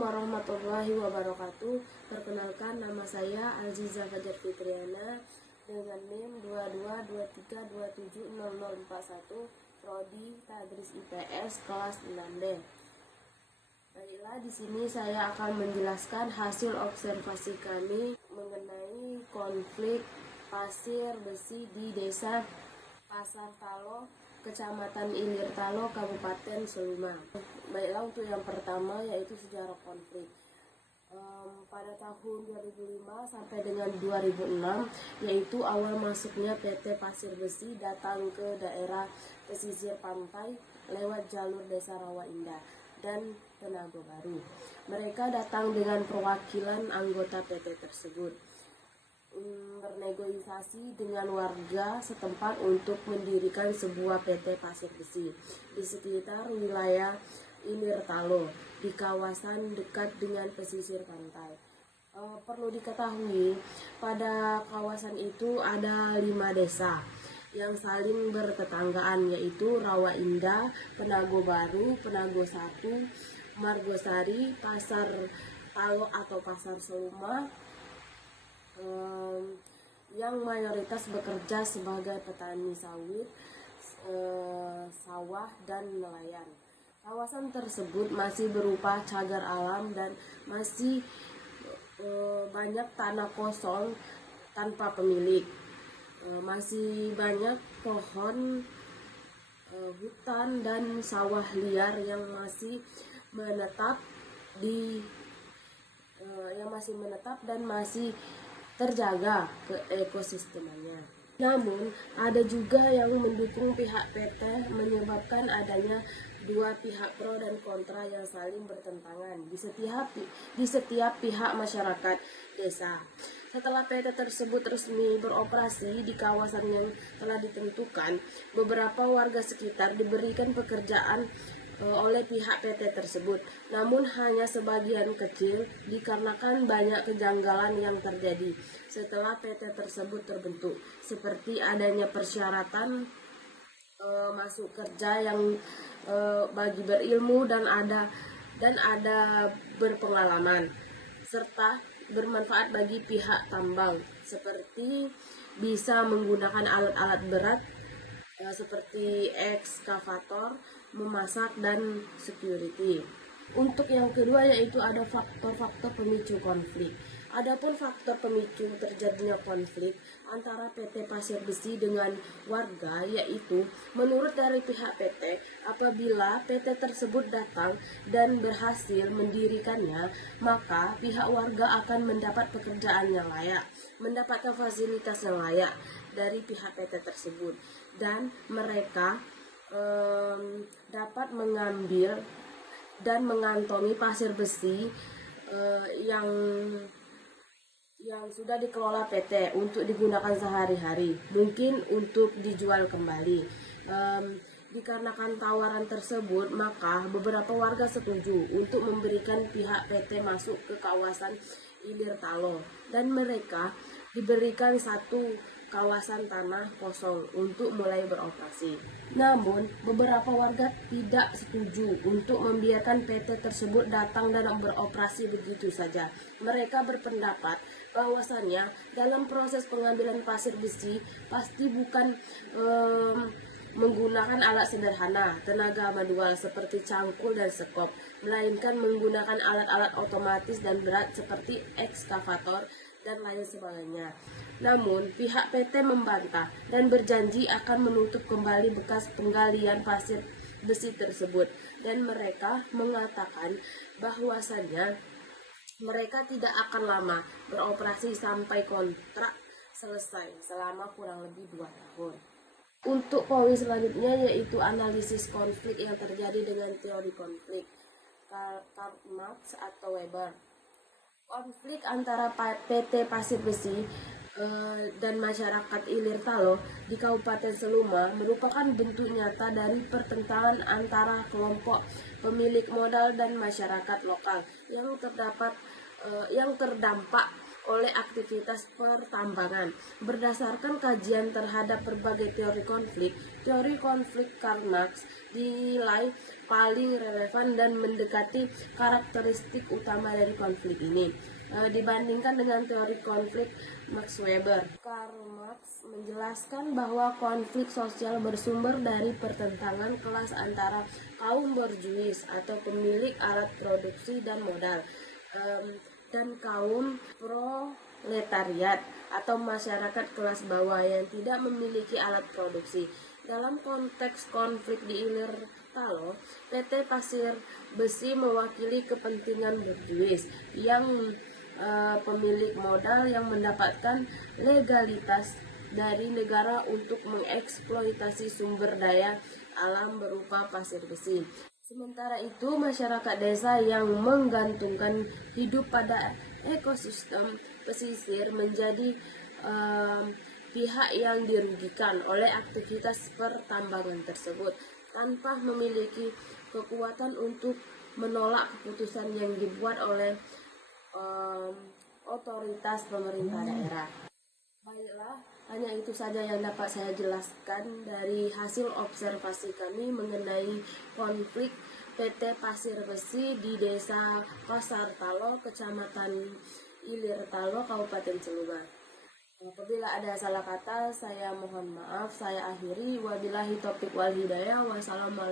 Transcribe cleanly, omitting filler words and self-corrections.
warahmatullahi wabarakatuh. Perkenalkan, nama saya Aziza Fajar Fitriana dengan NIM 2223270041, prodi Tadris IPS kelas 6D. Baiklah, di sini saya akan menjelaskan hasil observasi kami mengenai konflik pasir besi di Desa Pasar Talo, Kecamatan Ilir Talo, Kabupaten Seluma. Baiklah, untuk yang pertama yaitu sejarah konflik. Pada tahun 2005 sampai dengan 2006, yaitu awal masuknya PT Pasir Besi datang ke daerah pesisir pantai lewat jalur Desa Rawa Indah dan Tenaga Baru. Mereka datang dengan perwakilan anggota PT tersebut, bernegosiasi dengan warga setempat untuk mendirikan sebuah PT Pasir Besi di sekitar wilayah Ilir Talo di kawasan dekat dengan pesisir pantai. Perlu diketahui, pada kawasan itu ada 5 desa yang saling bertetanggaan, yaitu Rawa Indah, Penago Baru, Penago 1, Margosari, Pasar Talo atau Pasar Seluma, yang mayoritas bekerja sebagai petani sawit, sawah, dan nelayan. Kawasan tersebut masih berupa cagar alam dan masih banyak tanah kosong tanpa pemilik. Masih banyak pohon, hutan, dan sawah liar yang masih menetap dan masih terjaga ke ekosistemnya. Namun, ada juga yang mendukung pihak PT, menyebabkan adanya dua pihak pro dan kontra yang saling bertentangan di setiap pihak masyarakat desa. Setelah PT tersebut resmi beroperasi di kawasan yang telah ditentukan, beberapa warga sekitar diberikan pekerjaan oleh pihak PT tersebut, namun hanya sebagian kecil dikarenakan banyak kejanggalan yang terjadi setelah PT tersebut terbentuk, seperti adanya persyaratan masuk kerja yang bagi berilmu dan ada berpengalaman, serta bermanfaat bagi pihak tambang, seperti bisa menggunakan alat-alat berat seperti ekskavator, memasak, dan security. Untuk yang kedua yaitu ada faktor-faktor pemicu konflik. Adapun faktor pemicu terjadinya konflik antara PT Pasir Besi dengan warga, yaitu menurut dari pihak PT, apabila PT tersebut datang dan berhasil mendirikannya, maka pihak warga akan mendapat pekerjaan yang layak, mendapatkan fasilitas yang layak dari pihak PT tersebut, dan mereka dapat mengambil dan mengantongi pasir besi yang sudah dikelola PT untuk digunakan sehari-hari, mungkin untuk dijual kembali. Dikarenakan tawaran tersebut, maka beberapa warga setuju untuk memberikan pihak PT masuk ke kawasan Ilir Talo, dan mereka diberikan satu kawasan tanah kosong untuk mulai beroperasi. Namun, beberapa warga tidak setuju untuk membiarkan PT tersebut datang dan beroperasi begitu saja. Mereka berpendapat bahwasannya dalam proses pengambilan pasir besi pasti bukan menggunakan alat sederhana, tenaga manual seperti cangkul dan sekop, melainkan menggunakan alat-alat otomatis dan berat seperti ekskavator dan lain sebagainya. Namun, pihak PT membantah dan berjanji akan menutup kembali bekas penggalian pasir besi tersebut, dan mereka mengatakan bahwasannya mereka tidak akan lama beroperasi sampai kontrak selesai selama kurang lebih 2 tahun. Untuk poin selanjutnya yaitu analisis konflik yang terjadi dengan teori konflik Karl Marx atau Weber. Konflik antara PT Pasir Besi dan masyarakat Ilir Talo di Kabupaten Seluma merupakan bentuk nyata dari pertentangan antara kelompok pemilik modal dan masyarakat lokal yang terdampak oleh aktivitas pertambangan. Berdasarkan kajian terhadap berbagai teori konflik Karl Marx dinilai paling relevan dan mendekati karakteristik utama dari konflik ini. Dibandingkan dengan teori konflik Max Weber, Karl Marx menjelaskan bahwa konflik sosial bersumber dari pertentangan kelas antara kaum borjuis atau pemilik alat produksi dan modal dan kaum proletariat atau masyarakat kelas bawah yang tidak memiliki alat produksi. Dalam konteks konflik di Ilir Talo, PT Pasir Besi mewakili kepentingan borjuis yang pemilik modal yang mendapatkan legalitas dari negara untuk mengeksploitasi sumber daya alam berupa pasir besi. Sementara itu, masyarakat desa yang menggantungkan hidup pada ekosistem pesisir menjadi pihak yang dirugikan oleh aktivitas pertambangan tersebut tanpa memiliki kekuatan untuk menolak keputusan yang dibuat oleh otoritas pemerintah daerah. Baiklah, hanya itu saja yang dapat saya jelaskan dari hasil observasi kami mengenai konflik PT Pasir Besi di Desa Pasar Talo, Kecamatan Ilir Talo, Kabupaten Celuma. Apabila ada salah kata, saya mohon maaf. Saya akhiri. Wabillahi taufiq wal hidayah. Wassalamualaikum.